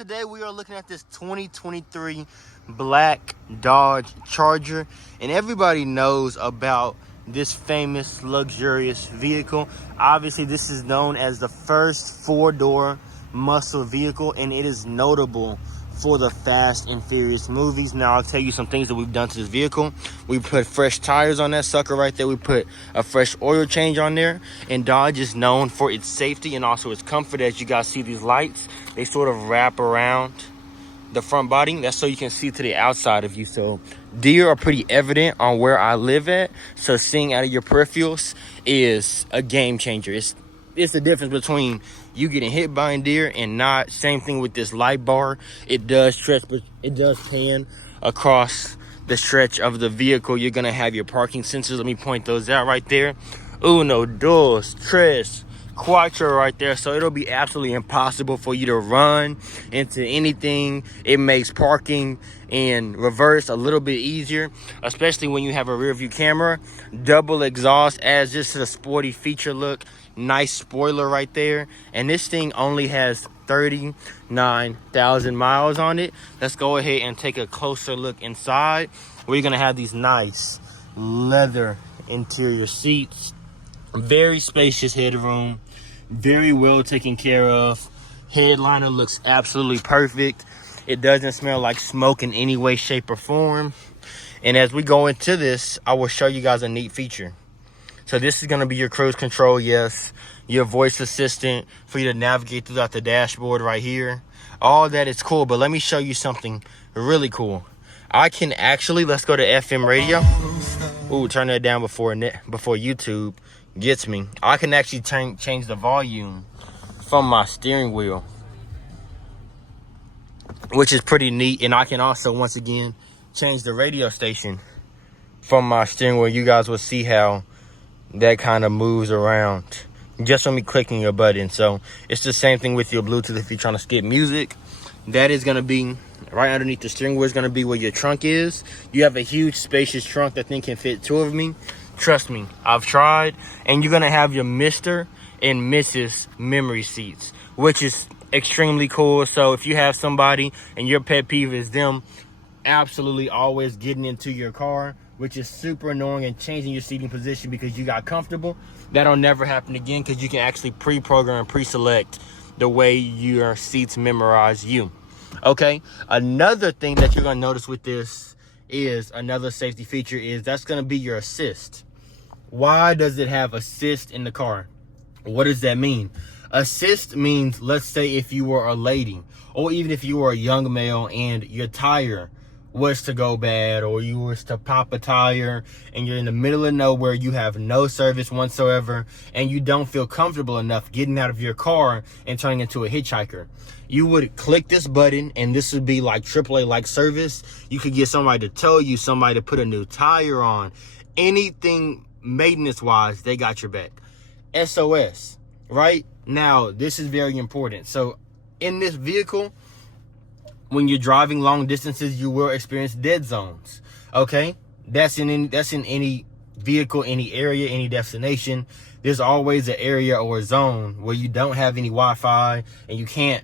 today we are looking at this 2023 black Dodge Charger, and everybody knows about this famous luxurious vehicle. Obviously, this is known as the first four-door muscle vehicle, and it is notable for the Fast and Furious movies. Now, I'll tell you some things that we've done to this vehicle. We put fresh tires on that sucker right there. We put a fresh oil change on there. And Dodge is known for its safety and also its comfort. As you guys see, these lights, they sort of wrap around the front body. That's so you can see to the outside of you. So deer are pretty evident on where I live at. So seeing out of your peripherals is a game changer. It's the difference between you getting hit by a deer and not. Same thing with this light bar. It does stretch, but it does pan across the stretch of the vehicle. You're gonna have your parking sensors. Let me point those out right there. Uno, dos, tres, cuatro right there. So it'll be absolutely impossible for you to run into anything. It makes parking and reverse a little bit easier, especially when you have a rear view camera. Double exhaust adds just a sporty feature look. Nice spoiler right there. And this thing only has 39,000 miles on it. Let's go ahead and take a closer look inside. We're gonna have these nice leather interior seats, very spacious headroom, very well taken care of. Headliner looks absolutely perfect. It doesn't smell like smoke in any way, shape, or form. And as we go into this, I will show you guys a neat feature. So this is going to be your cruise control, yes, your voice assistant for you to navigate throughout the dashboard right here. All that is cool, but let me show you something really cool. I can actually, let's go to FM radio. Ooh, turn that down before YouTube gets me. I can actually change the volume from my steering wheel, which is pretty neat. And I can also, once again, change the radio station from my steering wheel. You guys will see how that kind of moves around just from me clicking your button. So it's the same thing with your Bluetooth. If you're trying to skip music, that is going to be right underneath the steering wheel. Is going to be where your trunk is. You have a huge spacious trunk. That thing can fit two of me. Trust me, I've tried. And you're going to have your Mr. and Mrs. memory seats, which is extremely cool. So if you have somebody and your pet peeve is them absolutely always getting into your car, which is super annoying, and changing your seating position because you got comfortable, that'll never happen again, because you can actually pre-program and pre-select the way your seats memorize you. Okay, another thing that you're going to notice with this is another safety feature is that's going to be your assist. Why does it have assist in the car? What does that mean? Assist means, let's say if you were a lady, or even if you were a young male and your tire was to go bad, or you was to pop a tire and you're in the middle of nowhere, you have no service whatsoever, and you don't feel comfortable enough getting out of your car and turning into a hitchhiker, you would click this button, and this would be like AAA like service. You could get somebody to tow you, somebody to put a new tire on, anything maintenance wise, they got your back. SOS. Right now, this is very important. So in this vehicle, when you're driving long distances, you will experience dead zones. Okay, that's in any vehicle, any area, any destination. There's always an area or a zone where you don't have any Wi-Fi and you can't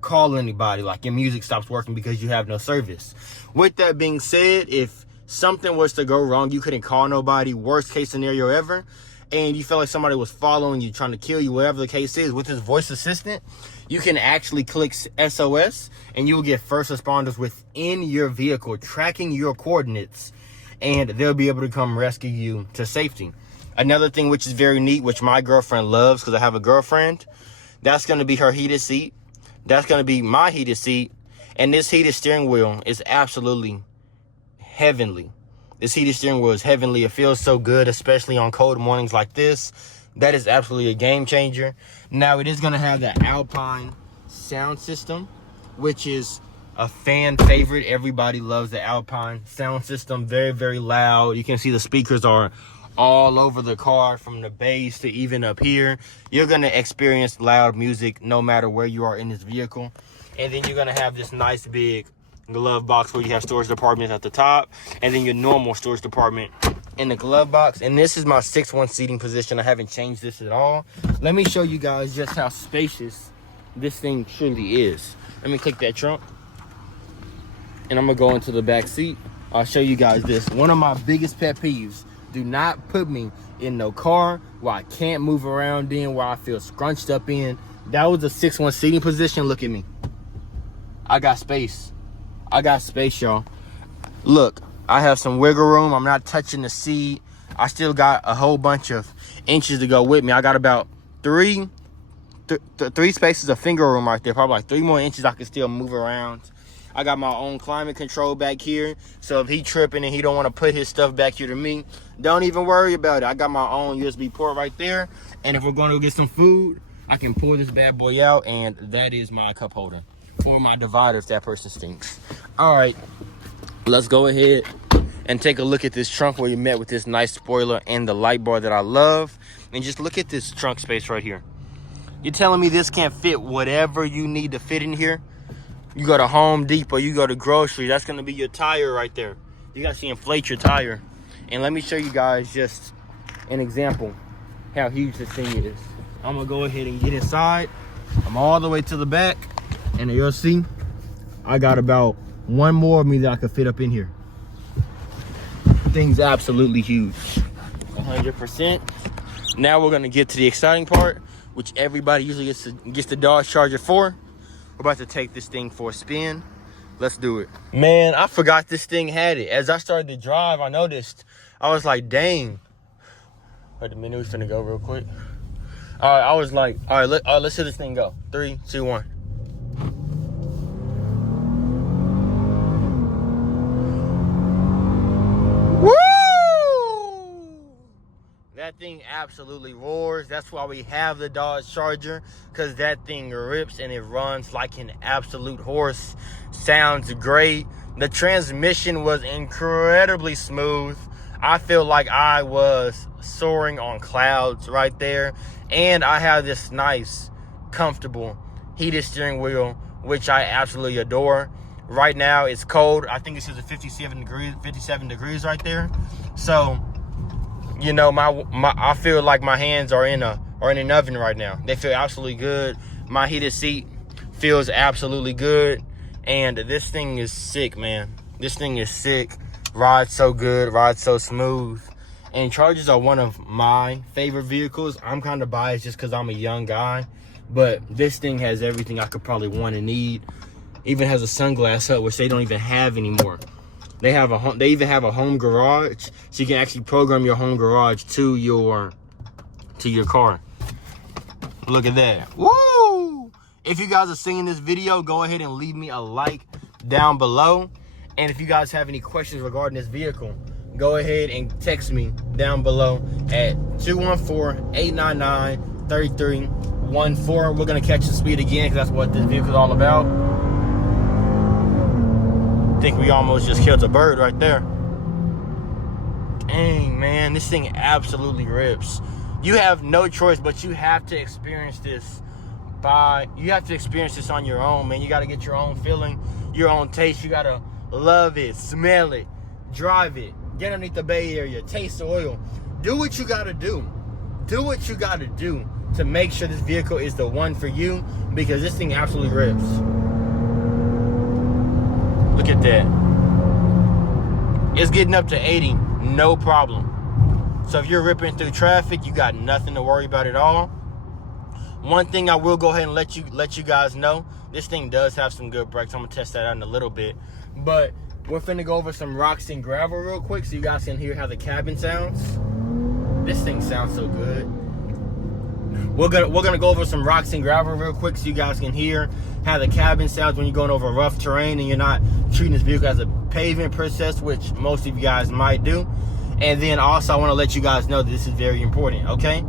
call anybody, like your music stops working because you have no service. With that being said, if something was to go wrong, you couldn't call nobody, worst case scenario ever, and you felt like somebody was following you, trying to kill you, whatever the case is, with this voice assistant, you can actually click SOS and you will get first responders within your vehicle tracking your coordinates, and they'll be able to come rescue you to safety. Another thing which is very neat, which my girlfriend loves because I have a girlfriend, that's going to be her heated seat. That's going to be my heated seat. And this heated steering wheel is absolutely heavenly. This heated steering wheel is heavenly. It feels so good, especially on cold mornings like this. That is absolutely a game changer. Now, it is going to have the Alpine sound system, which is a fan favorite. Everybody loves the Alpine sound system. Very, very loud. You can see the speakers are all over the car, from the bass to even up here. You're going to experience loud music no matter where you are in this vehicle. And then you're going to have this nice big glove box where you have storage departments at the top, and then your normal storage department in the glove box. And this is my 6'1" seating position. I haven't changed this at all. Let me show you guys just how spacious this thing truly is. Let me click that trunk, and I'm gonna go into the back seat. I'll show you guys this. One of my biggest pet peeves: do not put me in no car where I can't move around in, where I feel scrunched up in. That was a 6-1 seating position. Look at me. I got space. I got space, y'all. Look, I have some wiggle room. I'm not touching the seat. I still got a whole bunch of inches to go with me. I got about three spaces of finger room right there. Probably like 3 more inches I can still move around. I got my own climate control back here. So if he tripping and he don't want to put his stuff back here to me, don't even worry about it. I got my own USB port right there. And if we're going to go get some food, I can pull this bad boy out, and that is my cup holder for my divider if that person stinks. All right, let's go ahead and take a look at this trunk where you met with this nice spoiler and the light bar that I love. And just look at this trunk space right here. You're telling me this can't fit whatever you need to fit in here? You go to Home Depot, you go to grocery, that's gonna be your tire right there. You guys can inflate your tire. And let me show you guys just an example how huge this thing is. I'm gonna go ahead and get inside. I'm all the way to the back, and you'll see I got about one more of me that I could fit up in here. Thing's absolutely huge, 100%. Now we're gonna get to the exciting part, which everybody usually gets the Dodge Charger for. We're about to take this thing for a spin. Let's do it. Man, I forgot this thing had it. As I started to drive, I noticed. I was like, dang. Wait a minute, we're finna go real quick. All right, I was like, all right, let's see this thing go. 3, 2, 1. That thing absolutely roars. That's why we have the Dodge Charger, because that thing rips and it runs like an absolute horse. Sounds great. The transmission was incredibly smooth. I feel like I was soaring on clouds right there. And I have this nice, comfortable heated steering wheel, which I absolutely adore. Right now it's cold. I think it says 57 degrees right there. So, you know, I feel like my hands are in an oven right now. They feel absolutely good. My heated seat feels absolutely good. And this thing is sick, man. This thing is sick. Rides so good, rides so smooth. And Chargers are one of my favorite vehicles. I'm kind of biased just because I'm a young guy. But this thing has everything I could probably want and need. Even has a sunglass hut, which they don't even have anymore. They even have a home garage, so you can actually program your home garage to your car. Look at that. Woo! If you guys are seeing this video, go ahead and leave me a like down below. And if you guys have any questions regarding this vehicle, go ahead and text me down below at 214-899-3314. We're gonna catch the speed again, because that's what this vehicle is all about. I think we almost just killed a bird right there. Dang, man, this thing absolutely rips. You have no choice, but you have to experience this on your own, man. You got to get your own feeling, your own taste. You got to love it, smell it, drive it, get underneath the Bay Area, taste the oil. Do what you got to do. Do what you got to do to make sure this vehicle is the one for you, because this thing absolutely rips. Look at that. It's getting up to 80, no problem. So if you're ripping through traffic, you got nothing to worry about at all. One thing I will go ahead and let you guys know, this thing does have some good brakes. I'm gonna test that out in a little bit. But we're finna go over some rocks and gravel real quick so you guys can hear how the cabin sounds. This thing sounds so good. We're gonna go over some rocks and gravel real quick so you guys can hear how the cabin sounds when you're going over rough terrain and you're not treating this vehicle as a pavement process, which most of you guys might do. And then also I want to let you guys know that this is very important, okay?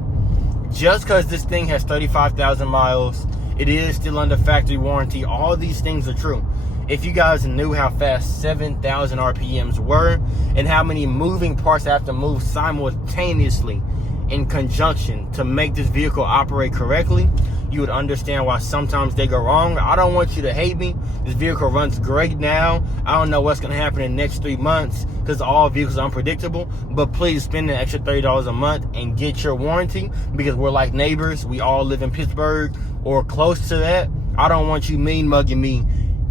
Just because this thing has 35,000 miles, it is still under factory warranty. All these things are true. If you guys knew how fast 7,000 RPMs were and how many moving parts I have to move simultaneously in conjunction to make this vehicle operate correctly, you would understand why sometimes they go wrong. I don't want you to hate me. This vehicle runs great now. I don't know what's going to happen in the next 3 months because all vehicles are unpredictable. But please spend an extra $30 a month and get your warranty, because we're like neighbors. We all live in Pittsburgh or close to that. I don't want you mean mugging me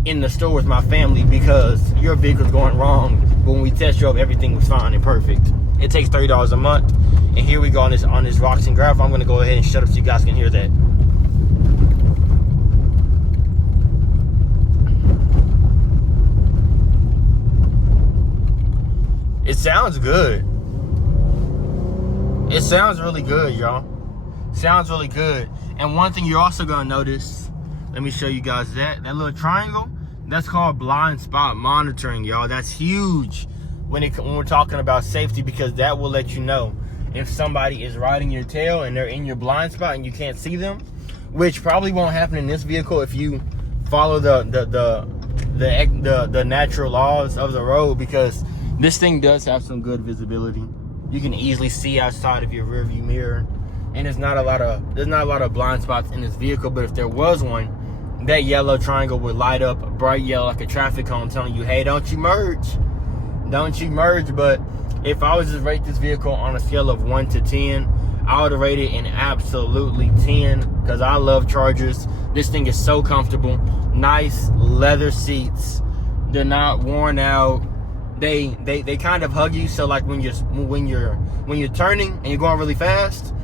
in the store with my family because your vehicle's going wrong. But when we test drove, everything was fine and perfect. It takes $30 a month. And here we go on this rocks and gravel. I'm going to go ahead and shut up so you guys can hear that. It sounds good. It sounds really good, y'all. Sounds really good. And one thing you're also gonna notice, let me show you guys that little triangle, that's called blind spot monitoring, y'all. That's huge when we're talking about safety, because that will let you know if somebody is riding your tail and they're in your blind spot and you can't see them, which probably won't happen in this vehicle if you follow the natural laws of the road, because this thing does have some good visibility. You can easily see outside of your rearview mirror, and there's not a lot of blind spots in this vehicle. But if there was one, that yellow triangle would light up bright yellow like a traffic cone telling you, hey, don't you merge. Don't you merge. But if I was to rate this vehicle on a scale of 1 to 10, I would rate it an absolutely 10, because I love Chargers. This thing is so comfortable. Nice leather seats. They're not worn out. They kind of hug you, so like when you're turning and you're going really fast,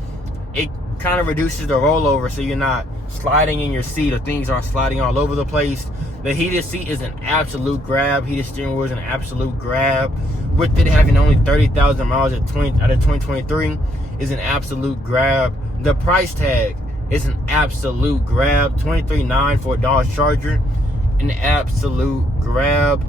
it kind of reduces the rollover, so you're not sliding in your seat or things aren't sliding all over the place. The heated seat is an absolute grab. Heated steering wheel is an absolute grab. With it having only 30,000 miles out of 2023 is an absolute grab. The price tag is an absolute grab. $23,900 for a Dodge Charger, an absolute grab.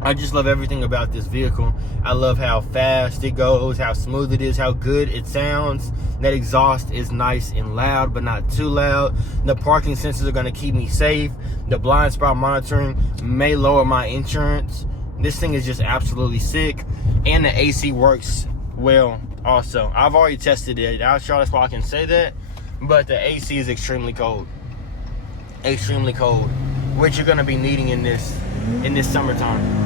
I just love everything about this vehicle. I love how fast it goes, how smooth it is, how good it sounds. That exhaust is nice and loud, but not too loud. The parking sensors are going to keep me safe. The blind spot monitoring may lower my insurance. This thing is just absolutely sick. And the AC works well also. I've already tested it out, Charlotte, that's why I can say that. But the AC is extremely cold. Extremely cold, which you're going to be needing in this summertime.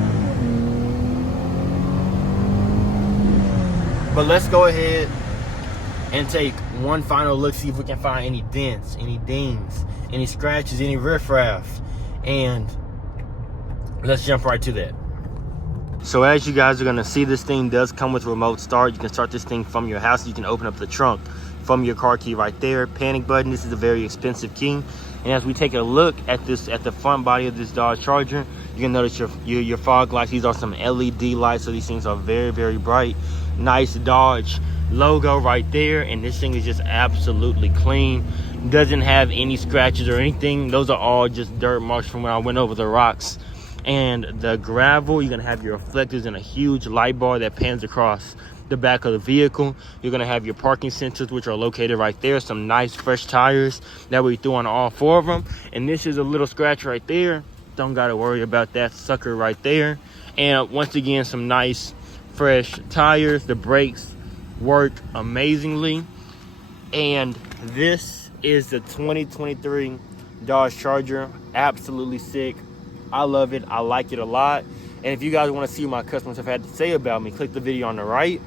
But let's go ahead and take one final look, see if we can find any dents, any dings, any scratches, any riffraff, and let's jump right to that. So as you guys are going to see, this thing does come with remote start. You can start this thing from your house. You can open up the trunk from your car key right there. Panic button, this is a very expensive key. And as we take a look at the front body of this Dodge Charger, you can notice your fog lights. These are some LED lights, so these things are very, very bright. Nice Dodge logo right there, and this thing is just absolutely clean. Doesn't have any scratches or anything. Those are all just dirt marks from when I went over the rocks. And the gravel, you're gonna have your reflectors and a huge light bar that pans across the back of the vehicle. You're gonna have your parking sensors, which are located right there. Some nice fresh tires that we threw on all 4 of them. And this is a little scratch right there. Don't gotta worry about that sucker right there. And once again, some nice fresh tires. The brakes work amazingly. And this is the 2023 Dodge Charger. Absolutely sick. I love it. I like it a lot. And if you guys want to see what my customers have had to say about me, click the video on the right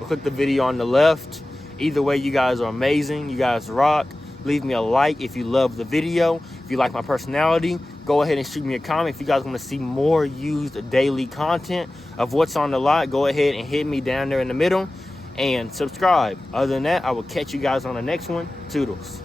or click the video on the left. Either way, you guys are amazing. You guys rock. Leave me a like if you love the video. If you like my personality, go ahead and shoot me a comment. If you guys want to see more used daily content of what's on the lot, go ahead and hit me down there in the middle and subscribe. Other than that, I will catch you guys on the next one. Toodles.